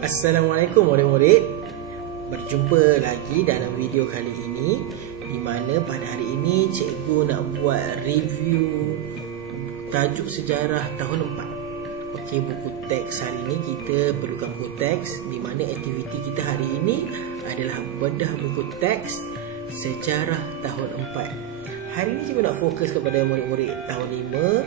Assalamualaikum murid-murid. Berjumpa lagi dalam video kali ini, di mana pada hari ini cikgu nak buat review tajuk sejarah tahun 4. Okey, buku teks hari ini kita perlukan buku teks, di mana aktiviti kita hari ini adalah bedah buku teks sejarah tahun 4. Hari ini cikgu nak fokus kepada murid-murid tahun 5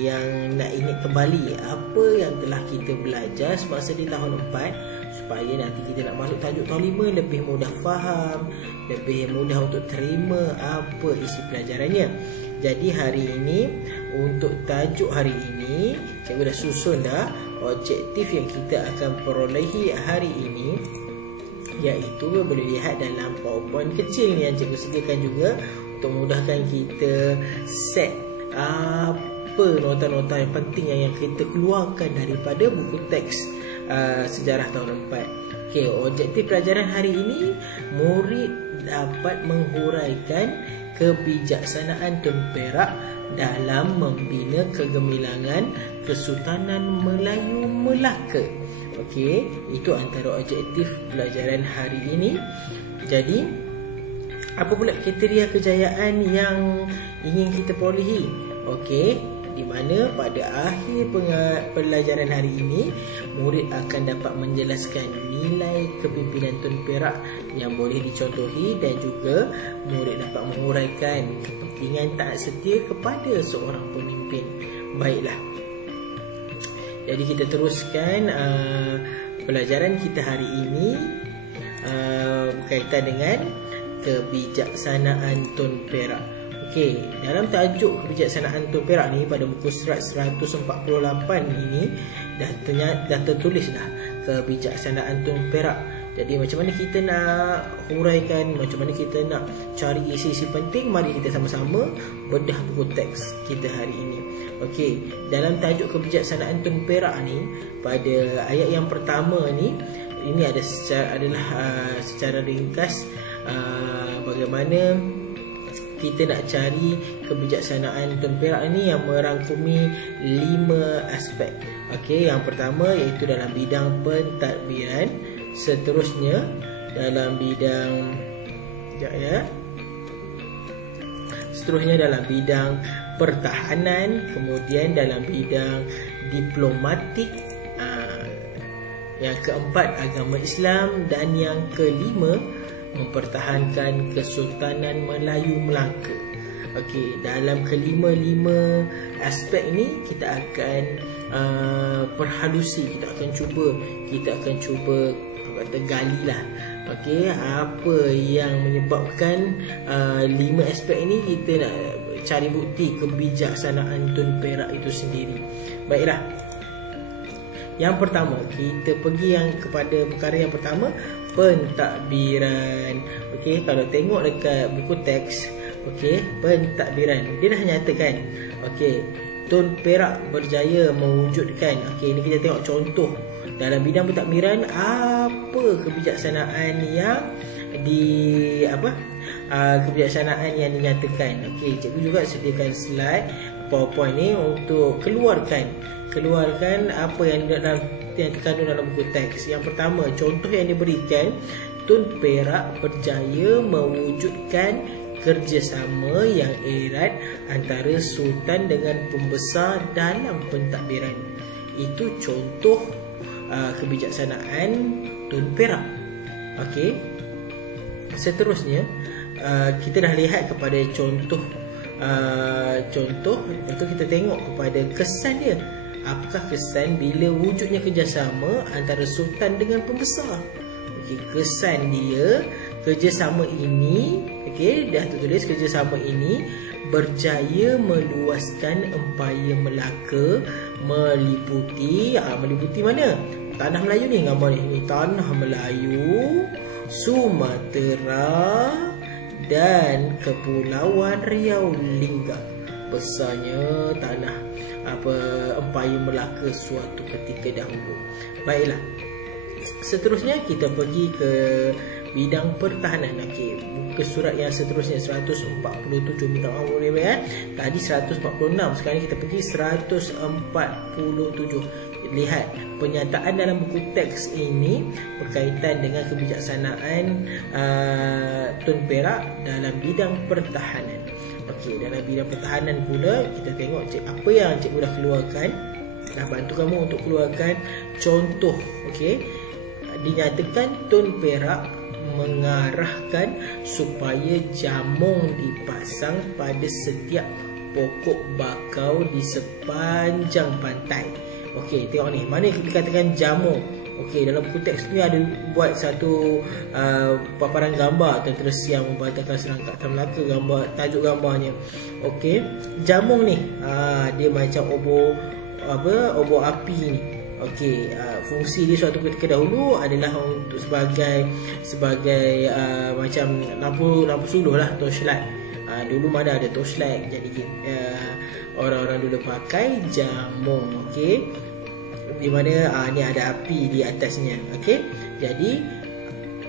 yang nak ingat kembali apa yang telah kita belajar semasa di tahun 4, supaya nanti kita nak masuk tajuk tahun 5 lebih mudah faham, lebih mudah untuk terima apa isi pelajarannya. Jadi hari ini, untuk tajuk hari ini, cikgu dah susun dah objektif yang kita akan perolehi hari ini, iaitu boleh lihat dalam PowerPoint kecil ni yang cikgu sediakan juga untuk memudahkan kita set apa nota-nota yang penting yang kita keluarkan daripada buku teks sejarah tahun 4. Okey, objektif pelajaran hari ini, murid dapat menghuraikan kebijaksanaan Tun Perak dalam membina kegemilangan Kesultanan Melayu Melaka. Okey, itu antara objektif pelajaran hari ini. Jadi, apa pula kriteria kejayaan yang ingin kita perolehi? Okey, di mana pada akhir pelajaran hari ini, murid akan dapat menjelaskan nilai kepimpinan Tun Perak yang boleh dicontohi, dan juga murid dapat menguraikan kepentingan taat setia kepada seorang pemimpin. Baiklah, jadi kita teruskan pelajaran kita hari ini berkaitan dengan kebijaksanaan Tun Perak. Okey, dalam tajuk kebijaksanaan Tun Perak ni, pada muka surat 148 ini dah tertulis dah kebijaksanaan Tun Perak. Jadi macam mana kita nak huraikan, macam mana kita nak cari isi-isi penting, mari kita sama-sama bedah buku teks kita hari ini. Okey, dalam tajuk kebijaksanaan Tun Perak ni, pada ayat yang pertama ni, ini adalah secara ringkas bagaimana kita nak cari kebijaksanaan Tun Perak ini yang merangkumi 5 aspek. Okey, yang pertama iaitu dalam bidang pentadbiran, seterusnya dalam bidang seterusnya dalam bidang pertahanan, kemudian dalam bidang diplomatik, yang keempat agama Islam, dan yang kelima mempertahankan Kesultanan Melayu Melaka. Okey, dalam kelima-lima aspek ini kita akan perhalusi, kita akan cuba galilah. Okey, apa yang menyebabkan 5 aspek ini, kita nak cari bukti kebijaksanaan Tun Perak itu sendiri. Baiklah, yang pertama, kita pergi kepada perkara yang pertama, pentadbiran. Okey, kalau tengok dekat buku teks, okey, pentadbiran dia dah nyatakan, okey, Tun Perak berjaya mewujudkan. Okey, ni kita tengok contoh dalam bidang pentadbiran, apa kebijaksanaan yang kebijaksanaan yang dinyatakan. Okey, cikgu juga sediakan slide PowerPoint ni untuk keluarkan apa yang terkandung dalam buku teks. Yang pertama, contoh yang diberikan, Tun Perak berjaya mewujudkan kerjasama yang erat antara Sultan dengan pembesar dalam pentadbiran. Itu contoh kebijaksanaan Tun Perak. Okey, seterusnya kita dah lihat kepada contoh, lepas tu kita tengok kepada kesan dia. Apakah kesan bila wujudnya kerjasama antara Sultan dengan pembesar? Okey, kesan dia, kerjasama ini, okey, dah tertulis, kerjasama ini berjaya meluaskan empayar Melaka, meliputi mana? Tanah Melayu ni, gambar ni, Tanah Melayu, Sumatera dan Kepulauan Riau Lingga. Besarnya tanah empayar Melaka suatu ketika dahulu. Baiklah, seterusnya kita pergi ke bidang pertahanan. Okey, buku surat yang seterusnya 147, minta maaf boleh tadi 146, sekarang kita pergi 147. lihat pernyataan dalam buku teks ini berkaitan dengan kebijaksanaan Tun Perak dalam bidang pertahanan. Okey, dalam bidang pertahanan pula kita tengok apa yang cikgu dah keluarkan, dah bantu kamu untuk keluarkan contoh. Okey, dinyatakan Tun Perak mengarahkan supaya jamung dipasang pada setiap pokok bakau di sepanjang pantai. Okey, tengok ni, mana dikatakan jamung. Okey, dalam buku teks ni ada buat satu paparan gambar tentera Siam membatalkan serangkap Tan Melaka, gambar tajuk gambarnya. Okey, jamung ni dia macam obor api ni. Okey, fungsi dia suatu ketika dahulu adalah untuk sebagai macam lampu suluh lah, torchlight. Dulu mana ada torchlight, jadi orang-orang dulu pakai jamung. Okey, di mana ni ada api di atasnya. Okey, jadi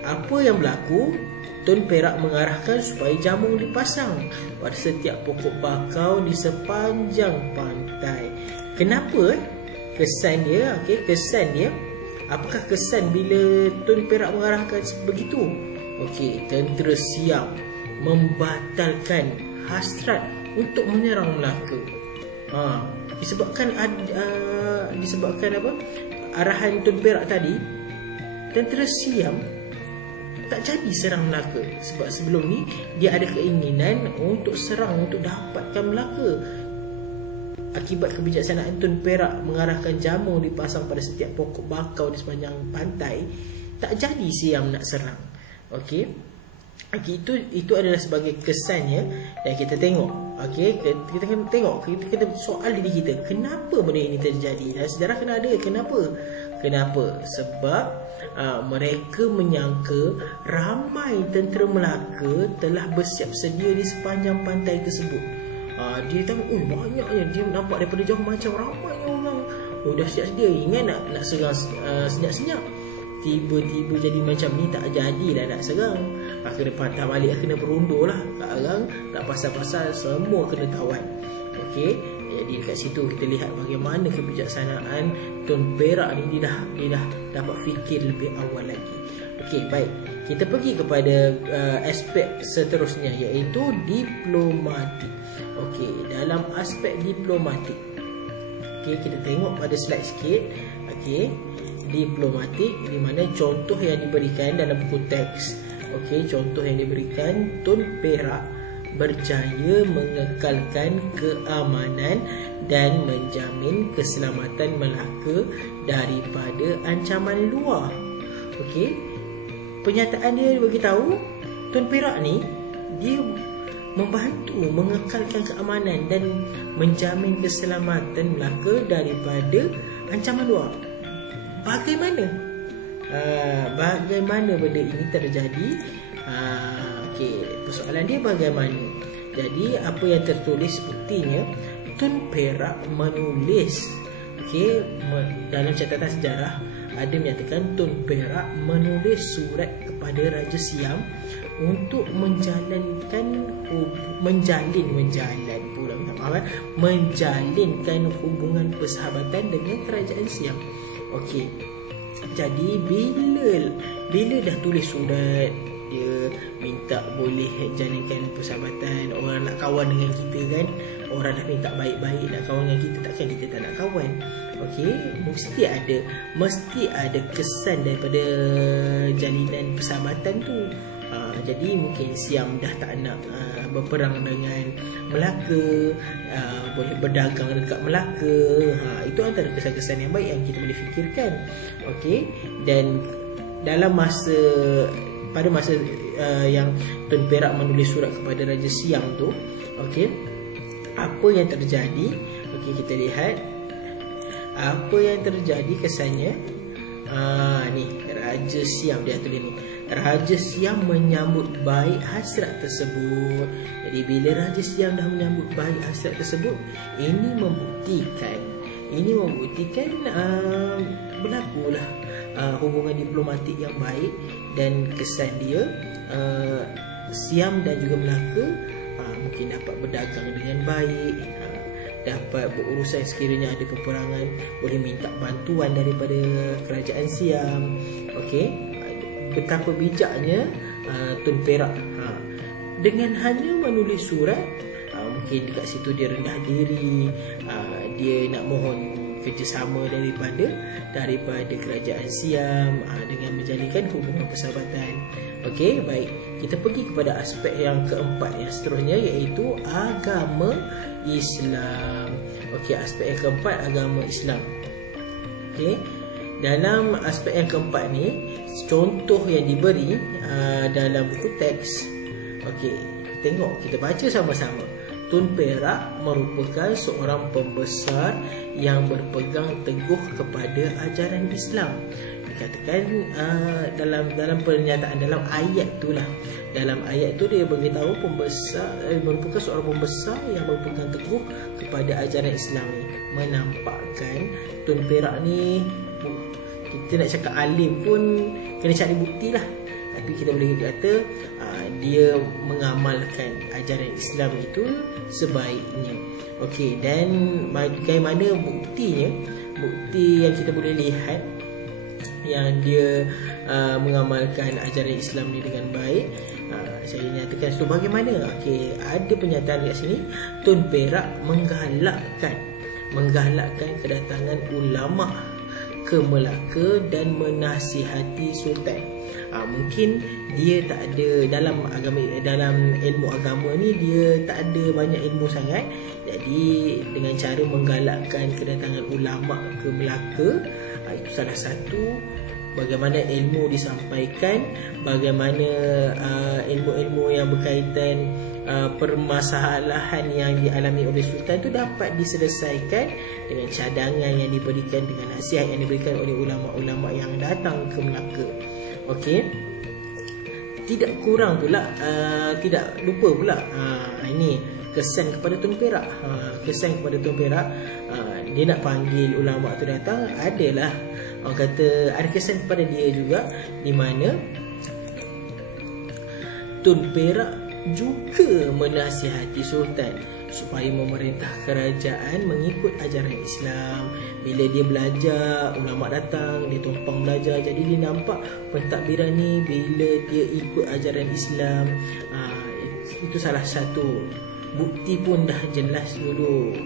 apa yang berlaku? Tun Perak mengarahkan supaya jamung dipasang pada setiap pokok bakau di sepanjang pantai. Kenapa? Kesan dia, okey, kesan dia. Apakah kesan bila Tun Perak mengarahkan begitu? Okey, tentera Siam membatalkan hasrat untuk menyerang Melaka. Disebabkan apa? Arahan Tun Perak tadi, tentera Siam tak jadi serang Melaka. Sebab sebelum ni dia ada keinginan untuk serang, untuk dapatkan Melaka. Akibat kebijaksanaan Tun Perak mengarahkan jamung dipasang pada setiap pokok bakau di sepanjang pantai, tak jadi Siam nak serang. Okey, itu adalah sebagai kesannya yang kita tengok. Okey, kita kena tengok, kita soal diri kita, kenapa benda ini terjadi? Dan sejarah kena ada kenapa? Sebab mereka menyangka ramai tentera Melaka telah bersiap sedia di sepanjang pantai tersebut. Dia tahu, banyaknya, dia nampak daripada jauh macam ramai orang. Dah siap sedia, ingat nak serang senyap-senyap. Tiba-tiba jadi macam ni, tak jadilah nak serang. Kena patah balik, kena berundur lah. Sekarang nak pasal-pasal semua kena tawan. Okey, jadi kat situ kita lihat bagaimana kebijaksanaan Tun Perak ni dia dah dapat fikir lebih awal lagi. Okey, baik. Kita pergi kepada aspek seterusnya, iaitu diplomatik. Okey, dalam aspek diplomatik, okey, kita tengok pada slide sikit. Okey, diplomatik di mana contoh yang diberikan dalam buku teks. Okey, contoh yang diberikan, Tun Perak berjaya mengekalkan keamanan dan menjamin keselamatan Melaka daripada ancaman luar. Okey, pernyataan dia bagi tahu Tun Perak ni dia membantu mengekalkan keamanan dan menjamin keselamatan Melaka daripada ancaman luar. Bagaimana benda ini terjadi? Okey, persoalan dia bagaimana? Jadi apa yang tertulis buktinya, Tun Perak menulis, okey, dalam catatan sejarah ada menyatakan Tun Perak menulis surat kepada Raja Siam untuk menjalinkan hubungan persahabatan dengan kerajaan Siam. Okey, jadi bila dah tulis surat, dia minta boleh jalinkan persahabatan. Orang nak kawan dengan kita kan, orang dah minta baik-baik nak kawan dengan kita, takkan kita tak nak kawan. Okey, mesti ada kesan daripada jalinan persahabatan tu. Jadi mungkin Siam dah tak nak berperang dengan Melaka, boleh berdagang dekat Melaka. Itu antara kesan-kesan yang baik yang kita boleh fikirkan. Okey, dan dalam pada masa yang Tun Perak menulis surat kepada Raja Siam tu, okey, apa yang terjadi? Okey, kita lihat apa yang terjadi kesannya. Ni Raja Siam, dia tulis ni, Raja Siam menyambut baik hasrat tersebut. Jadi bila Raja Siam dah menyambut baik hasrat tersebut, ini membuktikan berlakulah hubungan diplomatik yang baik, dan kesan dia Siam dan juga Melaka mungkin dapat berdagang dengan baik. dapat berurusan sekiranya ada peperangan, boleh minta bantuan daripada kerajaan Siam. Okey, betapa bijaknya Tun Perak. Dengan hanya menulis surat, mungkin dekat situ dia rendah diri, dia nak mohon kerjasama daripada kerajaan Siam dengan menjalinkan hubungan persahabatan. Okey, baik. Kita pergi kepada aspek yang keempat yang seterusnya, iaitu agama Islam. Okey, aspek yang keempat, agama Islam. Okey, dalam aspek yang keempat ni, contoh yang diberi dalam buku teks. Okey, tengok, kita baca sama-sama. Tun Perak merupakan seorang pembesar yang berpegang teguh kepada ajaran Islam. Dikatakan dalam pernyataan, dalam ayat itulah. Dalam ayat itu dia beritahu pembesar merupakan seorang pembesar yang berpegang teguh kepada ajaran Islam ni. Menampakkan Tun Perak ni, kita nak cakap alim pun kena cari bukti lah. Tapi kita boleh kata dia mengamalkan ajaran Islam itu sebaiknya. Okey, dan bagaimana buktinya? Bukti yang kita boleh lihat yang dia mengamalkan ajaran Islam ni dengan baik, saya nyatakan itu bagaimana. Okey, ada pernyataan kat sini, Tun Perak menggalakkan kedatangan ulama ke Melaka dan menasihati sultan. Mungkin dia tak ada dalam ilmu agama ni, dia tak ada banyak ilmu sangat. Jadi dengan cara menggalakkan kedatangan ulama ke Melaka, itu salah satu bagaimana ilmu disampaikan, bagaimana ilmu-ilmu yang berkaitan permasalahan yang dialami oleh sultan itu dapat diselesaikan dengan cadangan yang diberikan, dengan nasihat yang diberikan oleh ulama-ulama yang datang ke Melaka. Okey, tidak kurang pula, tidak lupa pula, ini kesan kepada Tun Perak. Kesan kepada Tun Perak, dia nak panggil ulama tu datang, adalah orang kata ada kesan kepada dia juga, di mana Tun Perak juga menasihati sultan supaya memerintah kerajaan mengikut ajaran Islam. Bila dia belajar, ulama datang, dia tumpang belajar, jadi dia nampak pentadbiran ni bila dia ikut ajaran Islam. Itu salah satu bukti pun dah jelas dulu.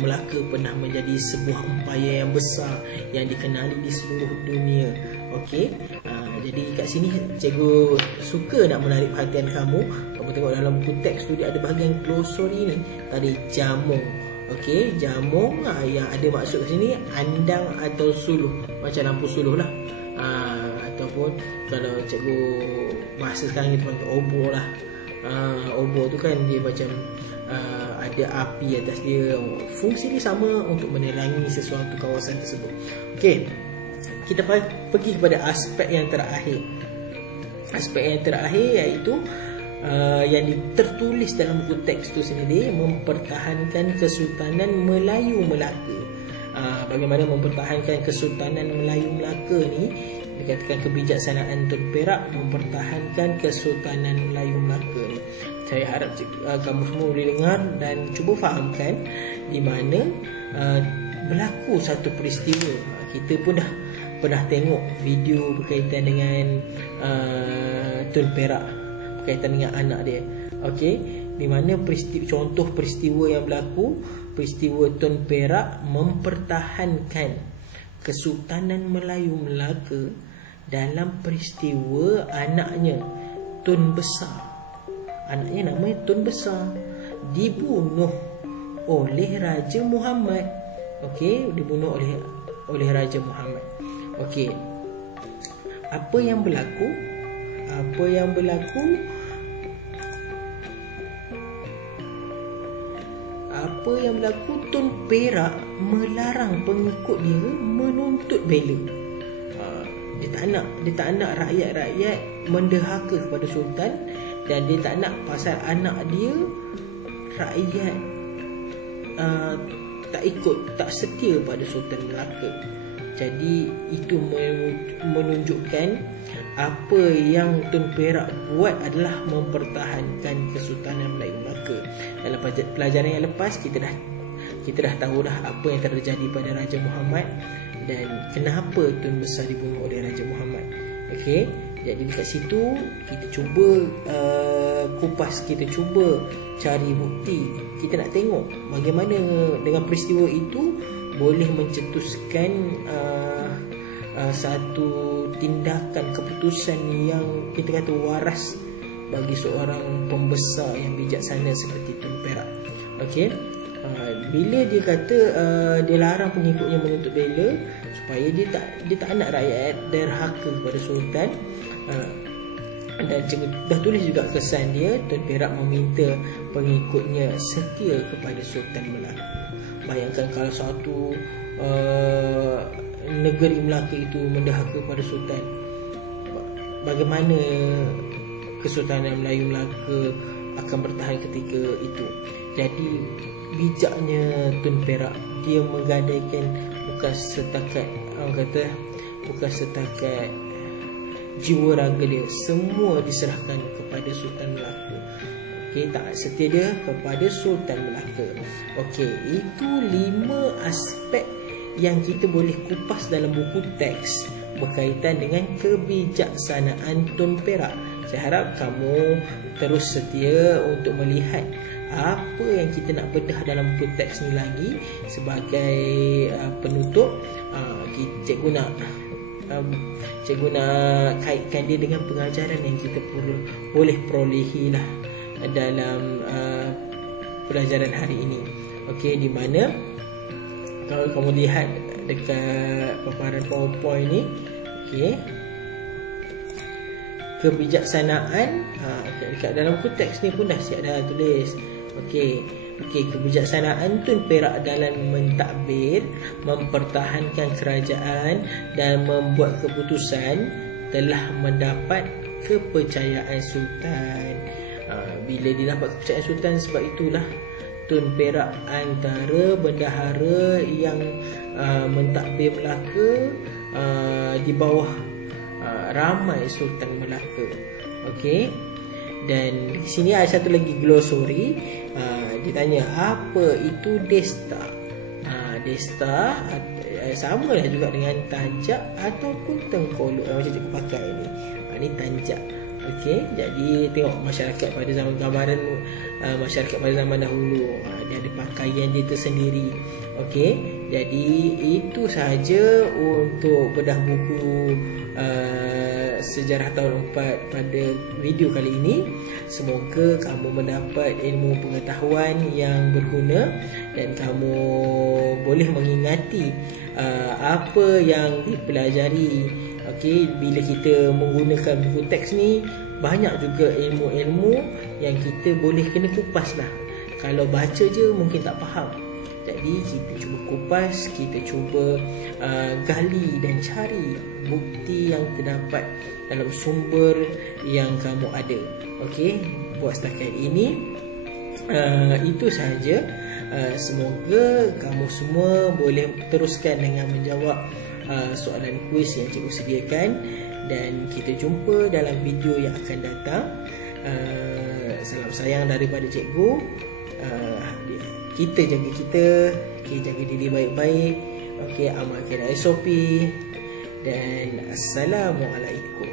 Melaka pernah menjadi sebuah empayar yang besar yang dikenali di seluruh dunia. Okey, jadi kat sini cikgu suka nak menarik perhatian kamu. Kamu tengok dalam buku teks tu, dia ada bahagian glossary ni. Tadi jamung. Okey, jamung yang ada maksud kat sini andang atau suluh, macam lampu suluh lah. Ataupun kalau cikgu bahasa sekarang kita panggil obor lah. Obor tu kan dia macam ada api atas dia. Fungsi dia sama untuk menerangi sesuatu kawasan tersebut. Okey, kita pergi kepada aspek yang terakhir. Aspek yang terakhir iaitu yang tertulis dalam buku teks itu sendiri, mempertahankan Kesultanan Melayu Melaka. Bagaimana mempertahankan Kesultanan Melayu Melaka ni? Dikatakan kebijaksanaan Tun Perak mempertahankan Kesultanan Melayu Melaka ni. Saya harap kamu semua boleh dengar dan cuba fahamkan di mana berlaku satu peristiwa. Kita pun dah pernah tengok video berkaitan dengan Tun Perak, berkaitan dengan anak dia. Okey, di mana contoh peristiwa yang berlaku, peristiwa Tun Perak mempertahankan Kesultanan Melayu Melaka dalam peristiwa anaknya Tun Besar. Anaknya namanya Tun Besar dibunuh oleh Raja Muhammad. Okey, dibunuh oleh Raja Muhammad. Okey, apa yang berlaku? Tun Perak melarang pengikut dia menuntut bela. Dia tak nak rakyat-rakyat mendehaka kepada sultan, dan dia tak nak pasal anak dia rakyat tak setia pada Sultan Melaka. Jadi itu menunjukkan apa yang Tun Perak buat adalah mempertahankan Kesultanan Melayu Melaka. Dalam pelajaran yang lepas kita dah kita dah tahu dah apa yang terjadi pada Raja Muhammad dan kenapa Tun Besar dibunuh oleh Raja Muhammad. Okey, jadi dekat situ kita cuba kupas, kita cuba cari bukti. Kita nak tengok bagaimana dengan peristiwa itu boleh mencetuskan satu tindakan keputusan yang kita kata waras bagi seorang pembesar yang bijaksana seperti Tun Perak. Okey, bila dia kata dia larang pengikutnya menuntut bela supaya dia tak nak rakyat derhaka kepada sultan, dan dah tulis juga kesan dia, Tun Perak meminta pengikutnya setia kepada Sultan Melaka. Bayangkan kalau satu negeri Melaka itu mendahaka kepada sultan, bagaimana Kesultanan Melayu Melaka akan bertahan ketika itu. Jadi bijaknya Tun Perak, dia menggadaikan bukan setakat jiwa raga dia, semua diserahkan kepada Sultan Melaka. Okey, taat setia dia kepada Sultan Melaka. Okey, itu 5 aspek yang kita boleh kupas dalam buku teks berkaitan dengan kebijaksanaan Tun Perak. Saya harap kamu terus setia untuk melihat apa yang kita nak bedah dalam buku teks ni lagi. Sebagai penutup, cikgu nak kaitkan dia dengan pengajaran yang kita boleh perolehi lah dalam pelajaran hari ini. Okey, di mana kalau kamu lihat dekat paparan PowerPoint ni, okey, kebijaksanaan dekat dalam buku teks ni pun dah siap dah tulis. Okey, kebijaksanaan Tun Perak dalam mentadbir, mempertahankan kerajaan dan membuat keputusan telah mendapat kepercayaan sultan. Bila dia dapat kepercayaan sultan, sebab itulah Tun Perak antara bendahara yang mentadbir Melaka di bawah ramai Sultan Melaka. Okey, dan di sini ada satu lagi glosori. Dia tanya apa itu desta. Desta sama lah juga dengan tanjak ataupun tengkolok macam cikgu pakai ni. Ni tanjak. Okey, jadi tengok masyarakat pada zaman gambaran masyarakat pada zaman dahulu, dia ada pakaian dia tersendiri. Okey, jadi itu sahaja untuk bedah buku sejarah tahun 4 pada video kali ini. Semoga kamu mendapat ilmu pengetahuan yang berguna dan kamu boleh mengingati apa yang dipelajari. Okey, bila kita menggunakan buku teks ni, banyak juga ilmu-ilmu yang kita boleh kena kupas lah. Kalau baca je mungkin tak faham. Jadi kita cuba kupas, kita cuba gali dan cari bukti yang terdapat dalam sumber yang kamu ada. Okey, buat setakat ini itu sahaja. Semoga kamu semua boleh teruskan dengan menjawab soalan kuis yang cikgu sediakan, dan kita jumpa dalam video yang akan datang. Salam sayang daripada cikgu. Kita jaga jaga diri baik-baik. Okey, amalkan SOP, dan Assalamualaikum.